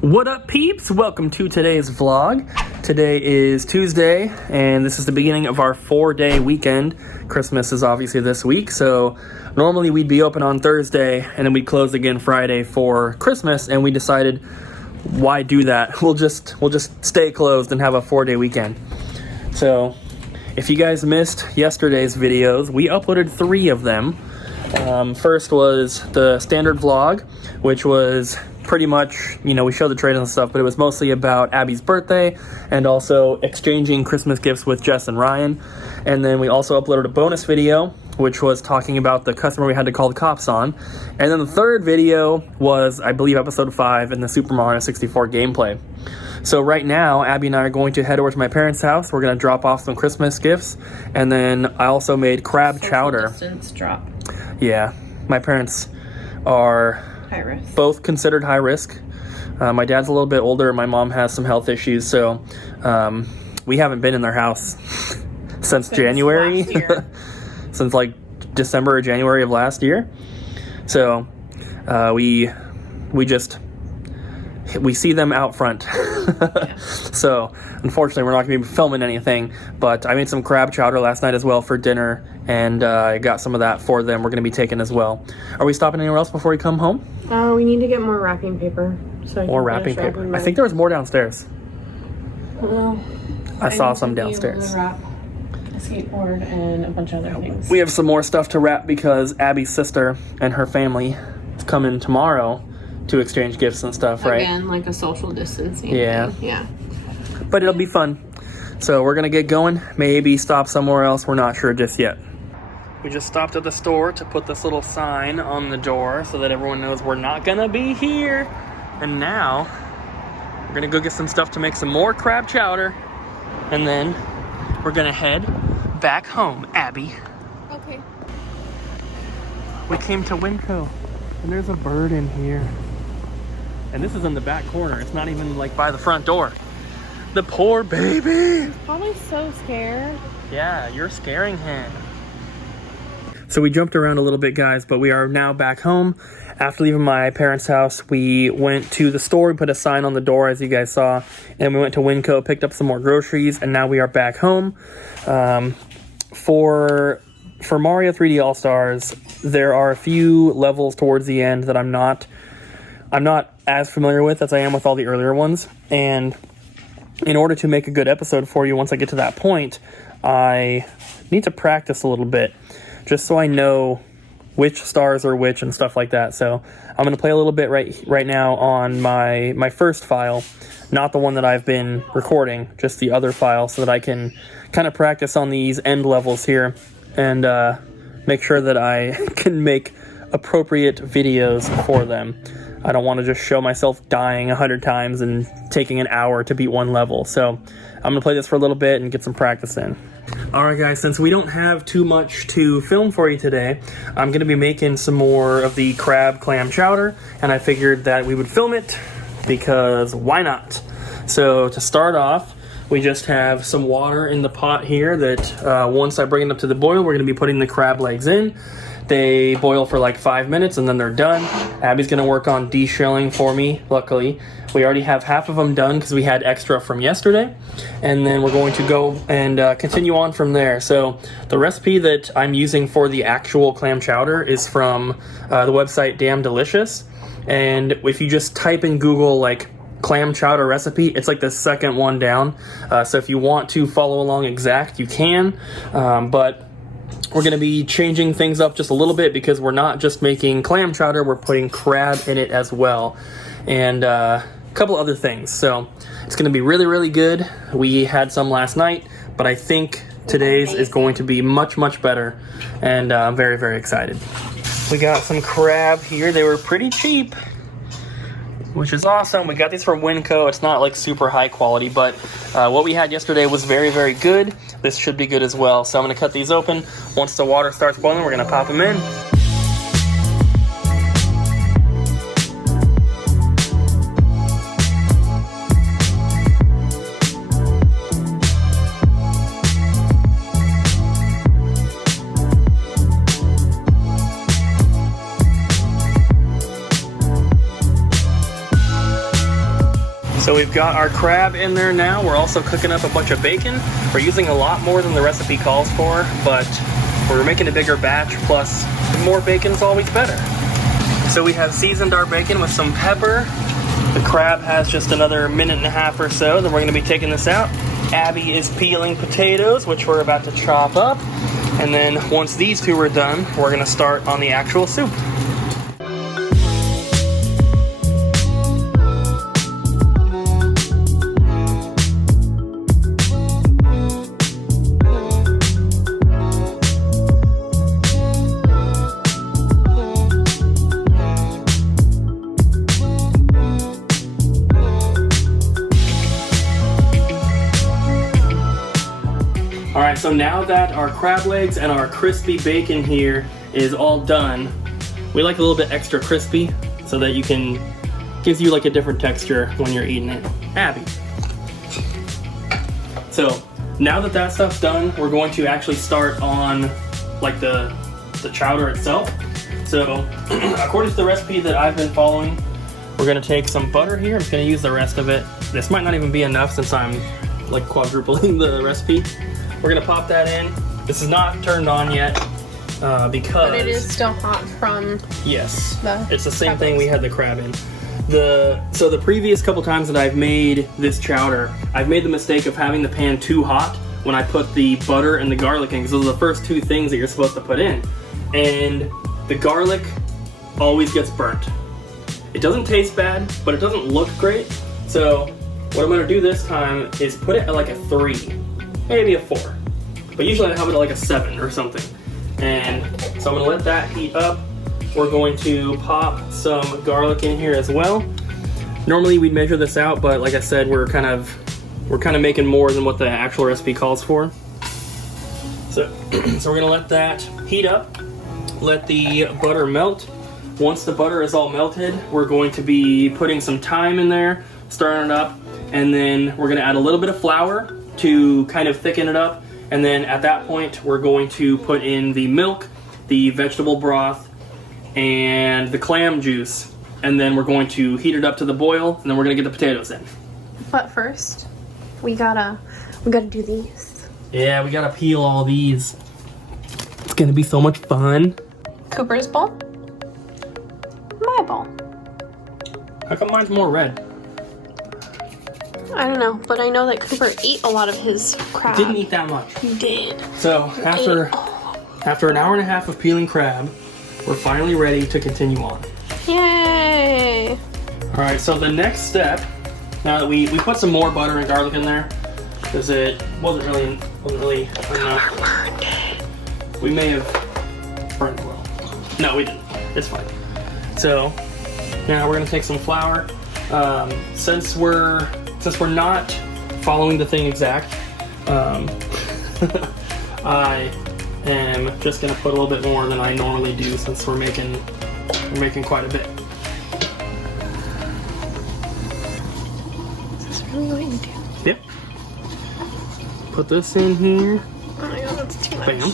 What up, peeps? Welcome to today's vlog. Today is Tuesday, and this is the beginning of our 4-day weekend. Christmas is obviously this week, so normally we'd be open on Thursday, and then we'd close again Friday for Christmas, and we decided, why do that? We'll just stay closed and have a 4-day weekend. So, if you guys missed yesterday's videos, we uploaded 3 of them. First was the standard vlog, which was pretty much, we showed the trade and stuff, but it was mostly about Abby's birthday and also exchanging Christmas gifts with Jess and Ryan. And then we also uploaded a bonus video, which was talking about the customer we had to call the cops on. And then the third video was, I believe, episode 5 in the Super Mario 64 gameplay. So right now, Abby and I are going to head over to my parents' house. We're going to drop off some Christmas gifts. And then I also made crab chowder. Distance drop. Yeah, my parents are High risk. both considered high risk. My dad's a little bit older. My mom has some health issues, so we haven't been in their house since January. Since like December or January of last year. So we see them out front. Yeah. So unfortunately we're not going to be filming anything, but I made some crab chowder last night as well for dinner, and I got some of that for them. We're going to be taking as well. Are we stopping anywhere else before we come home? We need to get more wrapping paper. So more wrapping paper. I think there was more downstairs. Well, I saw some downstairs. Wrap a skateboard and a bunch of other things. We have some more stuff to wrap because Abby's sister and her family is coming tomorrow to exchange gifts and stuff, right? Again, like a social distancing thing. Yeah. But it'll be fun. So we're going to get going. Maybe stop somewhere else. We're not sure just yet. We just stopped at the store to put this little sign on the door so that everyone knows we're not going to be here. And now we're going to go get some stuff to make some more crab chowder. And then we're going to head back home, Abby. Okay. We came to Winco, and there's a bird in here. And this is in the back corner. It's not even like by the front door. The poor baby. He's probably so scared. Yeah, you're scaring him. So we jumped around a little bit, guys, but we are now back home. After leaving my parents' house, we went to the store. We put a sign on the door, as you guys saw. And we went to Winco, picked up some more groceries, and now we are back home. For Mario 3D All-Stars, there are a few levels towards the end that I'm not as familiar with as I am with all the earlier ones. And in order to make a good episode for you once I get to that point, I need to practice a little bit, just so I know which stars are which and stuff like that. So I'm going to play a little bit right now on my first file, not the one that I've been recording, just the other file, so that I can kind of practice on these end levels here and make sure that I can make appropriate videos for them. I don't want to just show myself dying 100 times and taking an hour to beat one level. So I'm going to play this for a little bit and get some practice in. Alright guys, since we don't have too much to film for you today, I'm going to be making some more of the crab clam chowder, and I figured that we would film it because why not? So to start off, we just have some water in the pot here that once I bring it up to the boil, we're going to be putting the crab legs in. They boil for like 5 minutes and then they're done. Abby's going to work on deshelling for me, luckily. We already have half of them done because we had extra from yesterday. And then we're going to go and continue on from there. So the recipe that I'm using for the actual clam chowder is from the website Damn Delicious. And if you just type in Google like clam chowder recipe, it's like the second one down. So if you want to follow along exact, you can. But we're going to be changing things up just a little bit because we're not just making clam chowder, we're putting crab in it as well. And a couple other things. So it's going to be really, really good. We had some last night, but I think today's is going to be much, much better. And I'm very, very excited. We got some crab here. They were pretty cheap, which is awesome. We got these from Winco. It's not like super high quality, but what we had yesterday was very, very good. This should be good as well. So I'm going to cut these open. Once the water starts boiling, we're going to pop them in. So we've got our crab in there now. We're also cooking up a bunch of bacon. We're using a lot more than the recipe calls for, but we're making a bigger batch, plus more bacon's always better. So we have seasoned our bacon with some pepper. The crab has just another minute and a half or so, then we're gonna be taking this out. Abby is peeling potatoes, which we're about to chop up. And then once these two are done, we're gonna start on the actual soup. Alright, so now that our crab legs and our crispy bacon here is all done, we like a little bit extra crispy so that gives you like a different texture when you're eating it. Abby. So now that that stuff's done, we're going to actually start on like the chowder itself. So according to the recipe that I've been following, we're gonna take some butter here. I'm just gonna use the rest of it. This might not even be enough since I'm like quadrupling the recipe. We're gonna pop that in. This is not turned on yet because... But it is still hot from... Yes, it's the same crab thing we had the crab in. So the previous couple times that I've made this chowder, I've made the mistake of having the pan too hot when I put the butter and the garlic in, because those are the first two things that you're supposed to put in. And the garlic always gets burnt. It doesn't taste bad, but it doesn't look great. So what I'm gonna do this time is put it at like a 3. Maybe a 4, but usually I have it at like a 7 or something. And so I'm gonna let that heat up. We're going to pop some garlic in here as well. Normally we'd measure this out, but like I said, we're kind of making more than what the actual recipe calls for. So we're gonna let that heat up, let the butter melt. Once the butter is all melted, we're going to be putting some thyme in there, stirring it up, and then we're gonna add a little bit of flour to kind of thicken it up, and then at that point we're going to put in the milk, the vegetable broth, and the clam juice, and then we're going to heat it up to the boil, and then we're gonna get the potatoes in. But first, we gotta do these. Yeah, we gotta peel all these. It's gonna be so much fun. Cooper's bowl? My bowl. How come mine's more red? I don't know, but I know that Cooper ate a lot of his crab. Didn't eat that much. He did. So after an hour and a half of peeling crab, we're finally ready to continue on. Yay! All right, so the next step, now that we put some more butter and garlic in there, because it wasn't really enough. We may have burned it well. No, we didn't. It's fine. So now we're gonna take some flour. Since we're not following the thing exact, I am just gonna put a little bit more than I normally do since we're making quite a bit. Is this really what you do? Yep. Put this in here. Oh my god, that's too much. Bam.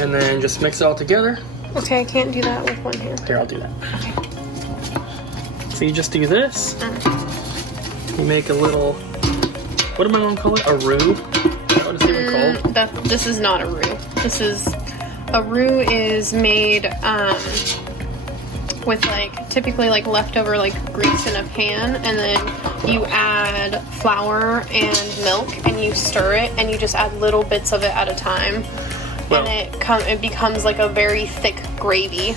And then just mix it all together. Okay, I can't do that with one hand. Here, I'll do that. Okay. So you just do this. You make a little, what did my mom call it? A roux? Is that what it's even called? This is not a roux. A roux is made with typically leftover grease in a pan, and then you add flour and milk and you stir it, and you just add little bits of it at a time. Well, and it becomes like a very thick gravy.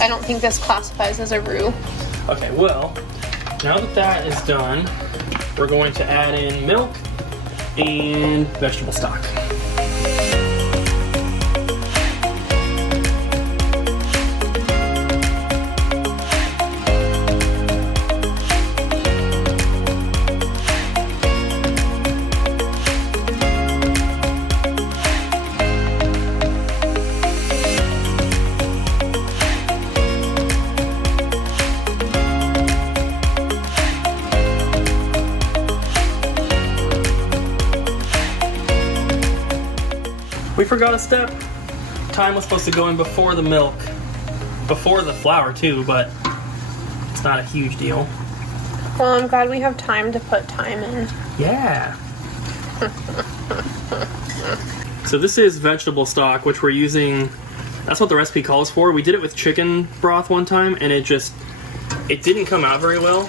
I don't think this classifies as a roux. Okay, well, now that is done, we're going to add in milk and vegetable stock. We forgot a step. Thyme was supposed to go in before the milk, before the flour too, but it's not a huge deal. Well, I'm glad we have time to put thyme in. Yeah. So this is vegetable stock, which we're using. That's what the recipe calls for. We did it with chicken broth one time, and it didn't come out very well.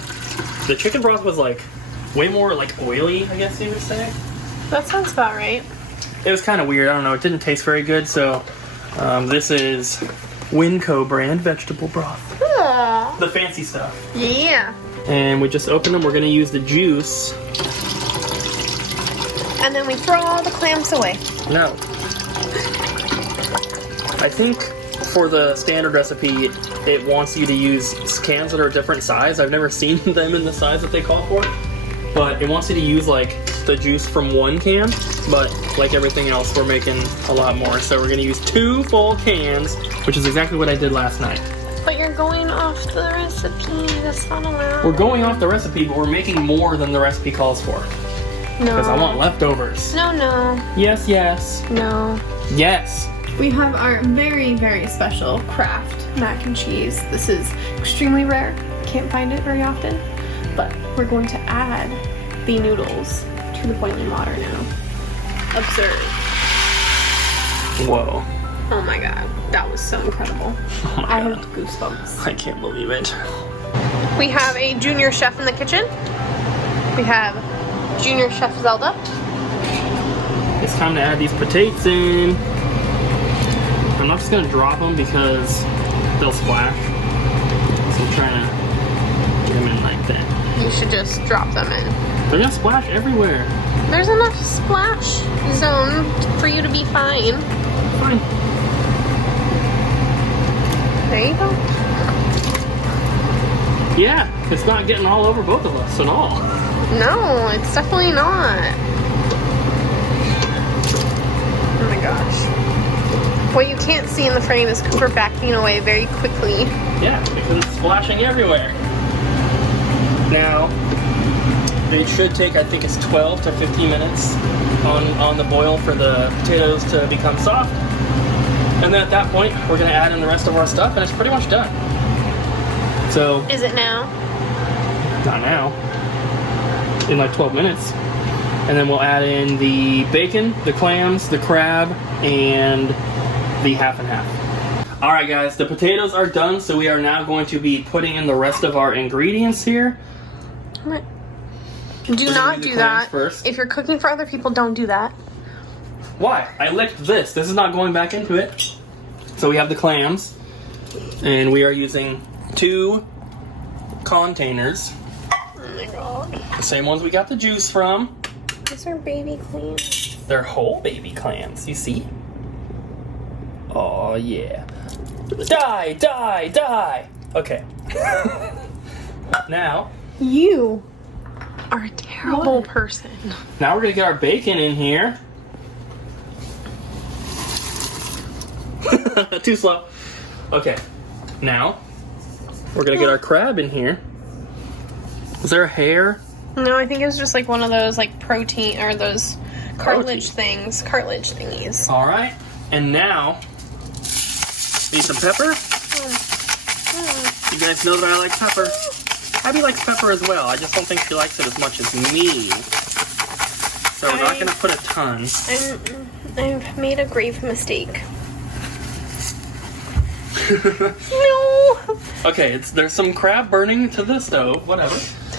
The chicken broth was like way more like oily, I guess you would say. That sounds about right. It was kind of weird. I don't know. It didn't taste very good. So this is Winco brand vegetable broth. Aww. The fancy stuff. Yeah. And we just opened them. We're going to use the juice. And then we throw all the clams away. No. I think for the standard recipe, it wants you to use cans that are a different size. I've never seen them in the size that they call for. But it wants you to use like the juice from one can. But like everything else, we're making a lot more. So we're going to use 2 full cans, which is exactly what I did last night. But you're going off the recipe. That's not allowed. We're going off the recipe, but we're making more than the recipe calls for. No. Because I want leftovers. No, no. Yes, yes. No. Yes. We have our very, very special Kraft mac and cheese. This is extremely rare. Can't find it very often. But we're going to add the noodles to the boiling water now. Observe. Whoa. Oh my god. That was so incredible. Oh my I God. have goosebumps. I can't believe it. We have a junior chef in the kitchen. We have Junior Chef Zelda. It's time to add these potatoes in. I'm not just going to drop them because they'll splash. So I'm trying to get them in like that. You should just drop them in. They're going to splash everywhere. There's enough splash zone for you to be fine. Fine. There you go. Yeah, it's not getting all over both of us at all. No, it's definitely not. Oh my gosh. What you can't see in the frame is Cooper backing away very quickly. Yeah, because it's splashing everywhere. Now, it should take, I think it's 12 to 15 minutes on the boil for the potatoes to become soft. And then at that point, we're going to add in the rest of our stuff, and it's pretty much done. So, Is it now? not now. In like 12 minutes. And then we'll add in the bacon, the clams, the crab, and the half and half. Alright guys, the potatoes are done, so we are now going to be putting in the rest of our ingredients here. Do not do that. First. If you're cooking for other people, don't do that. Why? I licked this. This is not going back into it. So we have the clams, and we are using 2 containers. Oh my god. The same ones we got the juice from. These are baby clams. They're whole baby clams, you see? Oh yeah. Die, die, die! Okay. Now, You are a terrible person. now we're gonna get our bacon in here. Too slow. Okay. Now, we're gonna get our crab in here. Is there a hair? No, I think it was just like one of those like protein or those cartilage things, cartilage thingies. All right. And now, need some pepper. You guys know that I like pepper. Abby likes pepper as well. I just don't think she likes it as much as me. So we're not gonna put a ton. I've made a grave mistake. No. Okay, there's some crab burning to the stove, whatever.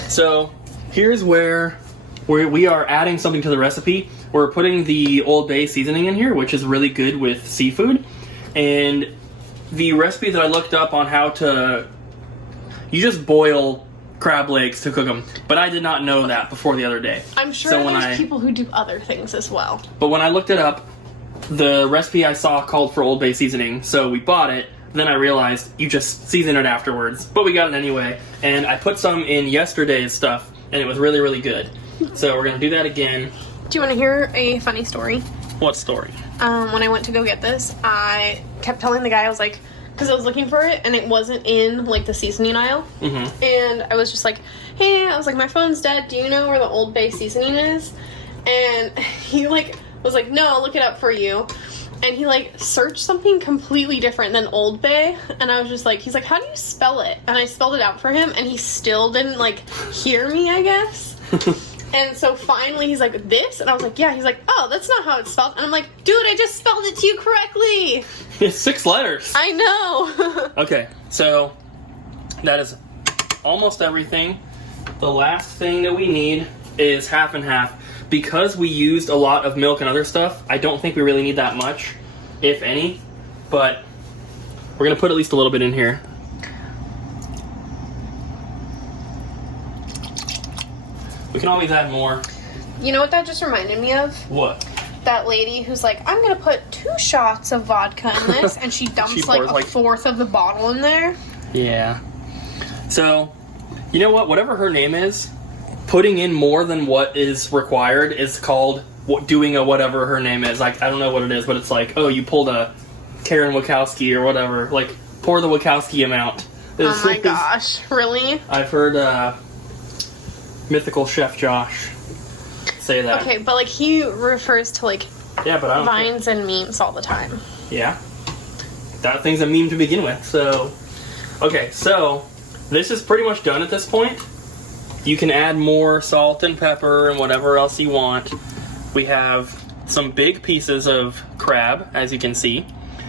So here's where we are adding something to the recipe. We're putting the Old Bay seasoning in here, which is really good with seafood. And the recipe that I looked up on how to, you just boil crab legs to cook them. But I did not know that before the other day. I'm sure So when there's people who do other things as well. But when I looked it up, the recipe I saw called for Old Bay seasoning, so we bought it. Then I realized you just season it afterwards, but we got it anyway. And I put some in yesterday's stuff, and it was really, really good. So we're gonna do that again. Do you want to hear a funny story? What story? When I went to go get this, I kept telling the guy, I was like, because I was looking for it, and it wasn't in, like, the seasoning aisle. Mm-hmm. And I was just like, hey, I was like, my phone's dead. Do you know where the Old Bay seasoning is? And he, like, was like, no, I'll look it up for you. and he like searched something completely different than Old Bay, and I was just like, he's like, how do you spell it? And I spelled it out for him, and he still didn't like hear me, I guess. And so finally he's like, this? And I was like, yeah. He's like, oh, that's not how it's spelled. And I'm like, dude, I just spelled it to you correctly. It's 6 letters. I know. Okay, so that is almost everything. The last thing that we need is half and half. Because we used a lot of milk and other stuff, I don't think we really need that much, if any. But we're going to put at least a little bit in here. We can always add more. You know what that just reminded me of? What? That lady who's like, I'm gonna put 2 shots of vodka in this, and she dumps She like pours, a fourth of the bottle in there. Yeah. So, you know what? Whatever her name is, putting in more than what is required is called doing a whatever her name is. Like, I don't know what it is, but it's like, oh, you pulled a Karen Wachowski or whatever. Like, pour the Wachowski amount. Oh my gosh, really? I've heard mythical chef Josh say that. Okay, but like he refers to like Yeah, but I don't vines and memes all the time. Yeah. That thing's a meme to begin with, so... Okay, so this is pretty much done at this point. You can add more salt and pepper and whatever else you want. We have some big pieces of crab, as you can see.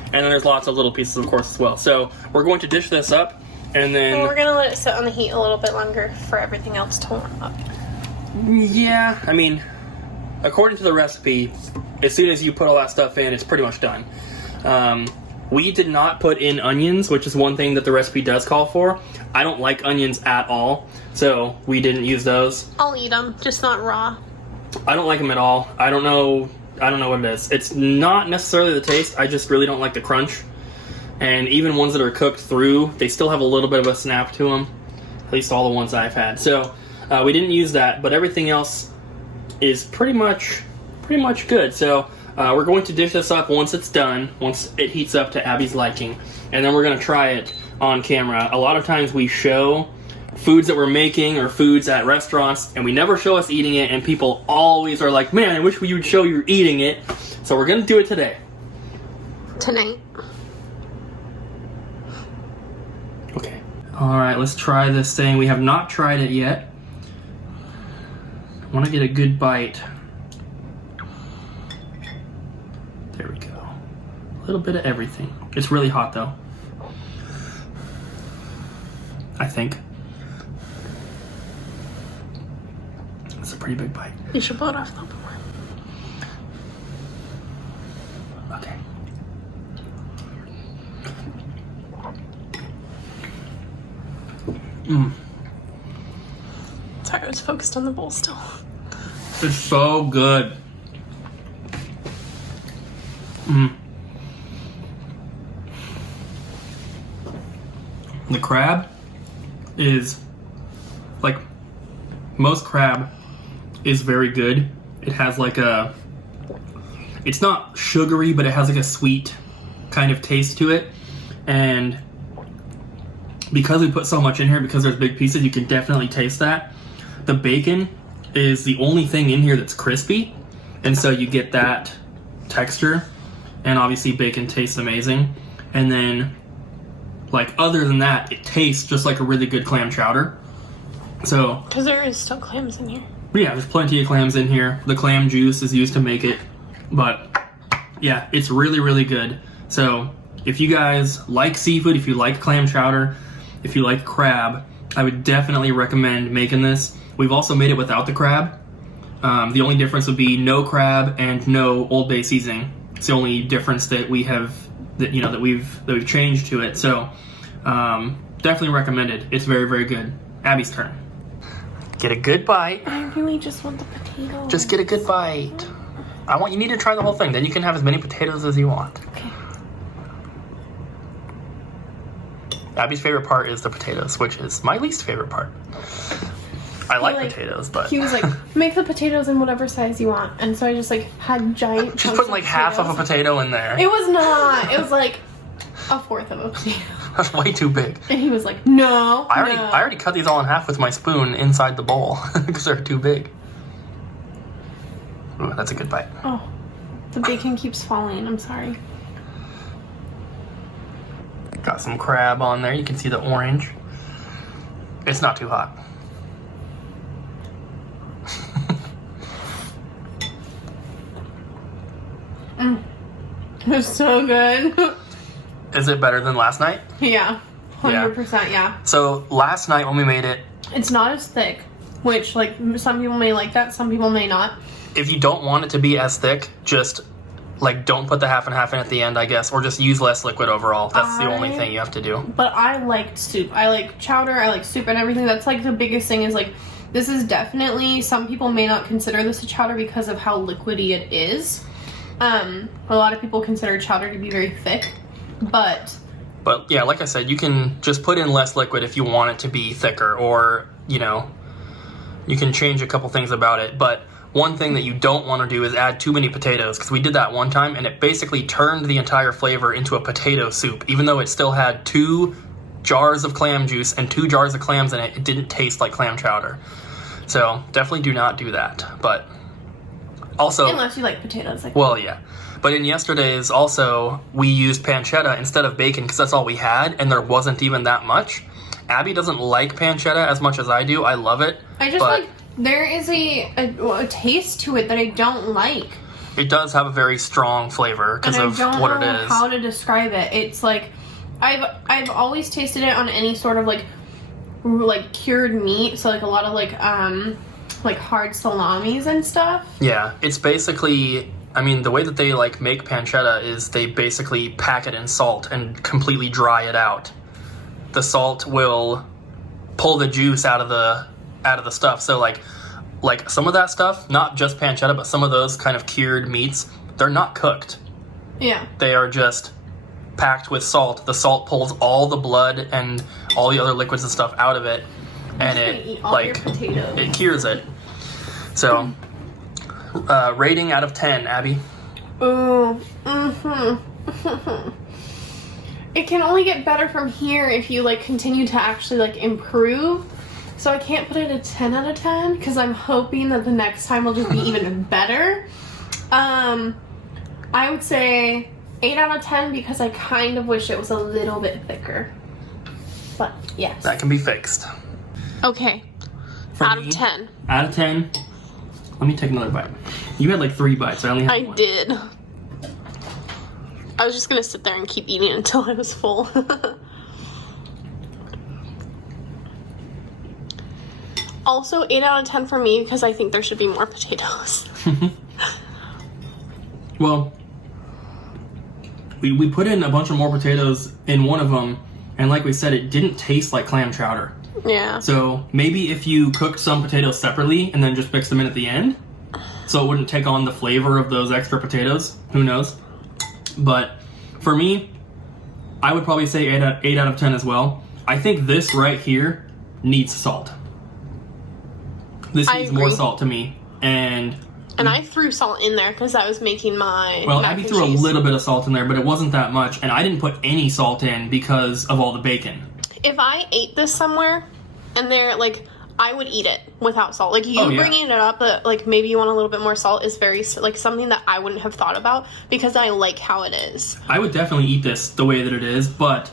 And then there's lots of little pieces, of course, as well. So we're going to dish this up, and then... Well, we're gonna let it sit on the heat a little bit longer for everything else to warm up. Yeah, I mean, according to the recipe, as soon as you put all that stuff in, it's pretty much done. We did not put in onions, which is one thing that the recipe does call for. I don't like onions at all, so we didn't use those. I'll eat them, just not raw. I don't like them at all. I don't know what it is. It's not necessarily the taste, I just really don't like the crunch. And even ones that are cooked through, they still have a little bit of a snap to them. At least all the ones I've had. So, we didn't use that, but everything else is pretty much good. So, we're going to dish this up once it's done, once it heats up to Abby's liking. And then we're going to try it on camera. A lot of times we show foods that we're making or foods at restaurants, and we never show us eating it, and people always are like, man, I wish we would show you eating it. So we're going to do it today. Tonight. Okay. Alright, let's try this thing. We have not tried it yet. I want to get a good bite. There we go. A little bit of everything. It's really hot though. I think. It's a pretty big bite. You should blow it off a little bit more. Okay. Sorry, I was focused on the bowl still. It's so good. The crab is, like, most crab is very good. It has like a, it's not sugary, but it has like a sweet kind of taste to it. And because we put so much in here, because there's big pieces, you can definitely taste that. The bacon is the only thing in here that's crispy, and so you get that texture. And obviously bacon tastes amazing. And then, like, other than that, it tastes just like a really good clam chowder. So, Because there is still clams in here. yeah, there's plenty of clams in here. The clam juice is used to make it. But, yeah, it's really, really good. So, if you guys like seafood, if you like clam chowder, if you like crab, I would definitely recommend making this. We've also made it without the crab. The only difference would be no crab and no Old Bay seasoning. It's the only difference that we have, that we've changed to it. So, definitely recommended. It's very, very good. Abby's turn. Get a good bite. I really just want the potatoes. Just get a good bite. You need to try the whole thing. Then you can have as many potatoes as you want. Okay. Abby's favorite part is the potatoes, which is my least favorite part. I like potatoes, but He was like, make the potatoes in whatever size you want. And so I just like had giant she's chunks putting like half of a potato in there. It was not. It was like a fourth of a potato. That's way too big. And he was like, no. I already cut these all in half with my spoon inside the bowl because they're too big. Ooh, that's a good bite. Oh. The bacon keeps falling. I'm sorry. Got some crab on there. You can see the orange. It's not too hot. It's so good. Is it better than last night? Yeah. 100%, yeah. So last night when we made it, it's not as thick, which like some people may like that, some people may not. If you don't want it to be as thick, just like don't put the half and half in at the end, I guess, or just use less liquid overall. That's the only thing you have to do. But I liked soup. I like chowder, I like soup and everything. That's like the biggest thing is like, this is definitely, some people may not consider this a chowder because of how liquidy it is. A lot of people consider chowder to be very thick, but yeah, like I said, you can just put in less liquid if you want it to be thicker, or, you know, you can change a couple things about it. But one thing that you don't want to do is add too many potatoes, because we did that one time and it basically turned the entire flavor into a potato soup. Even though it still had 2 jars of clam juice and 2 jars of clams in it, it didn't taste like clam chowder. So definitely do not do that. But also, unless you like potatoes. Well, yeah. But in yesterday's also, we used pancetta instead of bacon because that's all we had, and there wasn't even that much. Abby doesn't like pancetta as much as I do. I love it. I just like, there is a taste to it that I don't like. It does have a very strong flavor because of what it is. I don't know how to describe it. It's like, I've always tasted it on any sort of like cured meat, so like a lot of like hard salamis and stuff. Yeah, it's basically, I mean, the way that they like make pancetta is they basically pack it in salt and completely dry it out. The salt will pull the juice out of the stuff. So like some of that stuff, not just pancetta, but some of those kind of cured meats, they're not cooked. Yeah. They are just packed with salt. The salt pulls all the blood and all the other liquids and stuff out of it, and it cures it. So, rating out of 10, Abby. Ooh, It can only get better from here if you like continue to actually like improve. So I can't put it a 10 out of 10 because I'm hoping that the next time will just be even better. I would say 8 out of 10 because I kind of wish it was a little bit thicker. But yes. That can be fixed. Okay. Out of 10. Out of 10. Let me take another bite. You had like 3 bites. I only had 1. I did. I was just gonna sit there and keep eating until I was full. Also, 8 out of 10 for me because I think there should be more potatoes. Well, we put in a bunch of more potatoes in one of them, and like we said, it didn't taste like clam chowder. Yeah. So maybe if you cooked some potatoes separately and then just mixed them in at the end, so it wouldn't take on the flavor of those extra potatoes. Who knows? But for me, I would probably say 8 out of 10 as well. I think this right here needs salt. This needs more salt to me. And I threw salt in there because I was making my Abby threw a little bit of salt in there, but it wasn't that much. And I didn't put any salt in because of all the bacon. If I ate this somewhere and they're like, I would eat it without salt. Like, you bringing it up, like, maybe you want a little bit more salt is very, like, something that I wouldn't have thought about because I like how it is. I would definitely eat this the way that it is, but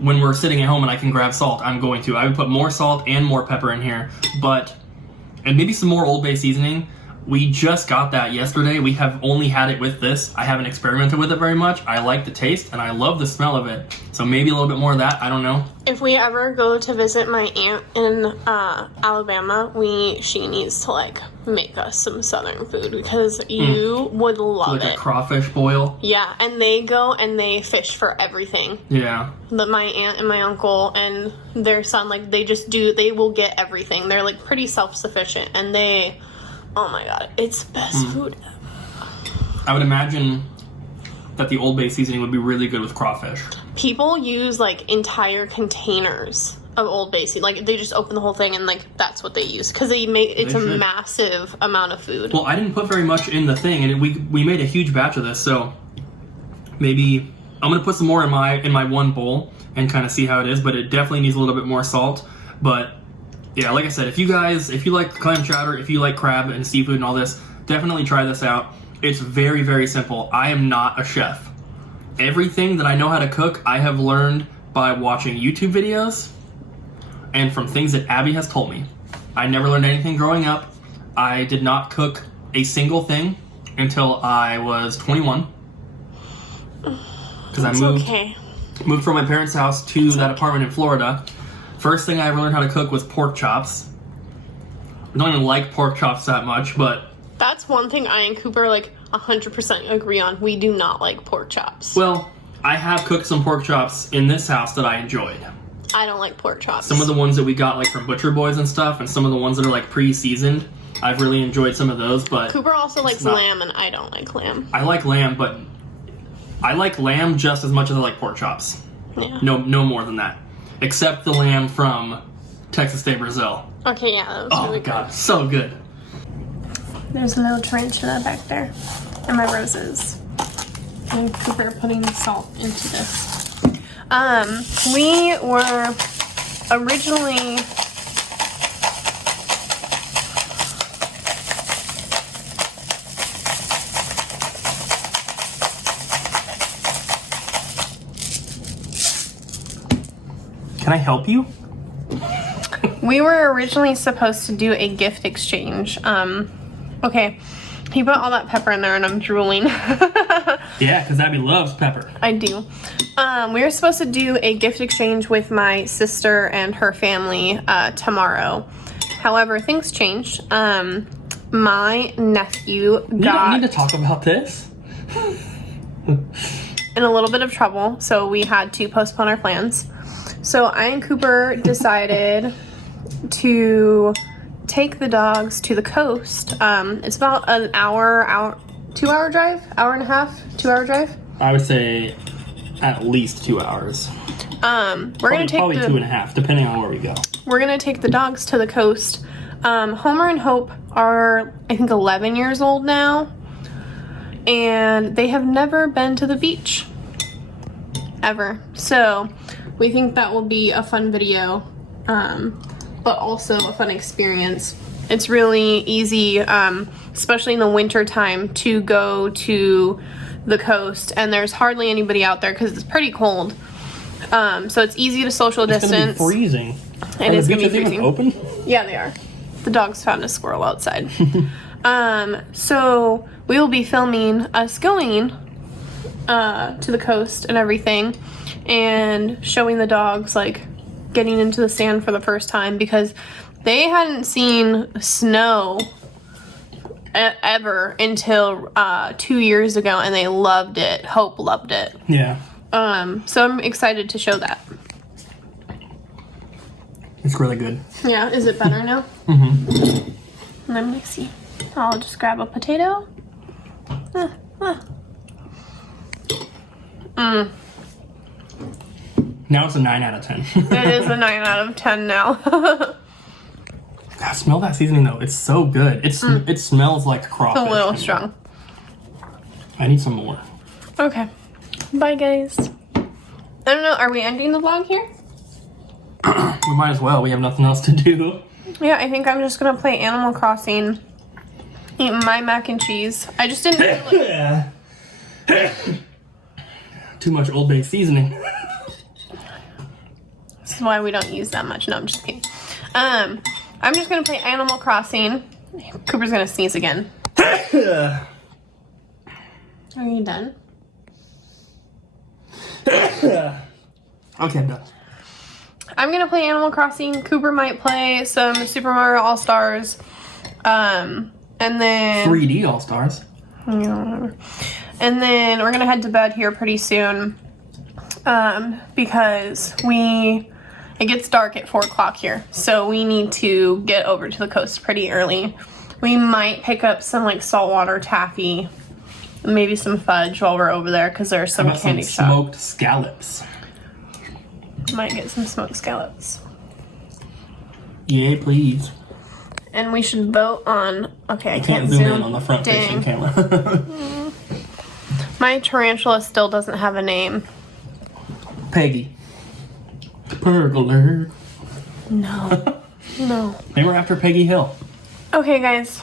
when we're sitting at home and I can grab salt, I'm going to. I would put more salt and more pepper in here, and maybe some more Old Bay seasoning. We just got that yesterday. We have only had it with this. I haven't experimented with it very much. I like the taste, and I love the smell of it. So maybe a little bit more of that. I don't know. If we ever go to visit my aunt in Alabama, she needs to, like, make us some southern food because you would love it. Like a crawfish boil? Yeah, and they go and they fish for everything. Yeah. My aunt and my uncle and their son, like, they will get everything. They're, like, pretty self-sufficient, and oh my god, it's the best food ever. I would imagine that the Old Bay seasoning would be really good with crawfish. People use, like, entire containers of Old Bay seasoning. Like, they just open the whole thing and, like, that's what they use. Because it's a massive amount of food. Well, I didn't put very much in the thing, and we made a huge batch of this, so maybe I'm going to put some more in my one bowl and kind of see how it is, but it definitely needs a little bit more salt. But yeah, like I said, if you like clam chowder, if you like crab and seafood and all this, definitely try this out. It's very, very simple. I am not a chef. Everything that I know how to cook, I have learned by watching YouTube videos and from things that Abby has told me. I never learned anything growing up. I did not cook a single thing until I was 21. Because I moved from my parents' house to that apartment in Florida. First thing I ever learned how to cook was pork chops. I don't even like pork chops that much, but... That's one thing I and Cooper, 100% agree on. We do not like pork chops. Well, I have cooked some pork chops in this house that I enjoyed. I don't like pork chops. Some of the ones that we got, from Butcher Boys and stuff, and some of the ones that are, pre-seasoned, I've really enjoyed some of those, but... Cooper also likes lamb, and I don't like lamb. I like lamb, but... I like lamb just as much as I like pork chops. Yeah. No more than that. Except the lamb from Texas State Brazil. Okay, yeah, that was really good. Oh, God, so good. There's a little tarantula back there. And my roses. And Cooper putting salt into this. We were originally... Can I help you? We were originally supposed to do a gift exchange. Okay. He put all that pepper in there and I'm drooling. Yeah, because Abby loves pepper. I do. We were supposed to do a gift exchange with my sister and her family tomorrow. However, things changed. My nephew got... You don't need to talk about this. in a little bit of trouble, so we had to postpone our plans. So I and Cooper decided to take the dogs to the coast. It's about an hour, 2 hour drive, hour and a half, 2 hour drive. I would say at least 2 hours. We're gonna take probably 2.5, depending on where we go. We're gonna take the dogs to the coast. Homer and Hope are, I think, 11 years old now, and they have never been to the beach ever. So we think that will be a fun video, but also a fun experience. It's really easy, especially in the winter time, to go to the coast, and there's hardly anybody out there because it's pretty cold. So it's easy to social distance. It's gonna be freezing. It is gonna be freezing. Even open? Yeah, they are. The dogs found a squirrel outside. So we will be filming us going to the coast and everything, and showing the dogs getting into the sand for the first time, because they hadn't seen snow ever until 2 years ago, and they loved it. Hope loved it. Yeah. So I'm excited to show that. It's really good. Yeah, is it better now? Mm-hmm. Let me see. I'll just grab a potato. Now it's a 9 out of 10. It is a 9 out of 10 now. God, smell that seasoning though. It's so good. It smells like crawfish. It's a little strong. I need some more. Okay. Bye, guys. I don't know. Are we ending the vlog here? We might as well. We have nothing else to do. Yeah, I think I'm just going to play Animal Crossing. Eat my mac and cheese. I just didn't feel like... Too much Old Bay seasoning. This is why we don't use that much. No, I'm just kidding. I'm just going to play Animal Crossing. Cooper's going to sneeze again. Are you done? Okay, I'm done. I'm going to play Animal Crossing. Cooper might play some Super Mario All-Stars. And then... 3D All-Stars. Yeah, whatever. And then we're going to head to bed here pretty soon. Because it gets dark at 4 o'clock here. So we need to get over to the coast pretty early. We might pick up some saltwater taffy. Maybe some fudge while we're over there, because there's some candy shop. Smoked scallops. Might get some smoked scallops. Yay, please. And we should vote on... Okay, I can't zoom in on the front facing camera. My tarantula still doesn't have a name. Peggy. Burglar. No. No. They were after Peggy Hill. Okay, guys.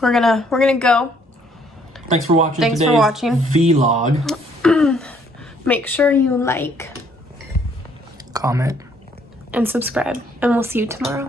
We're gonna go. Thanks for watching Thanks today's for watching. vlog. Make sure you like, Comment. and subscribe. And we'll see you tomorrow.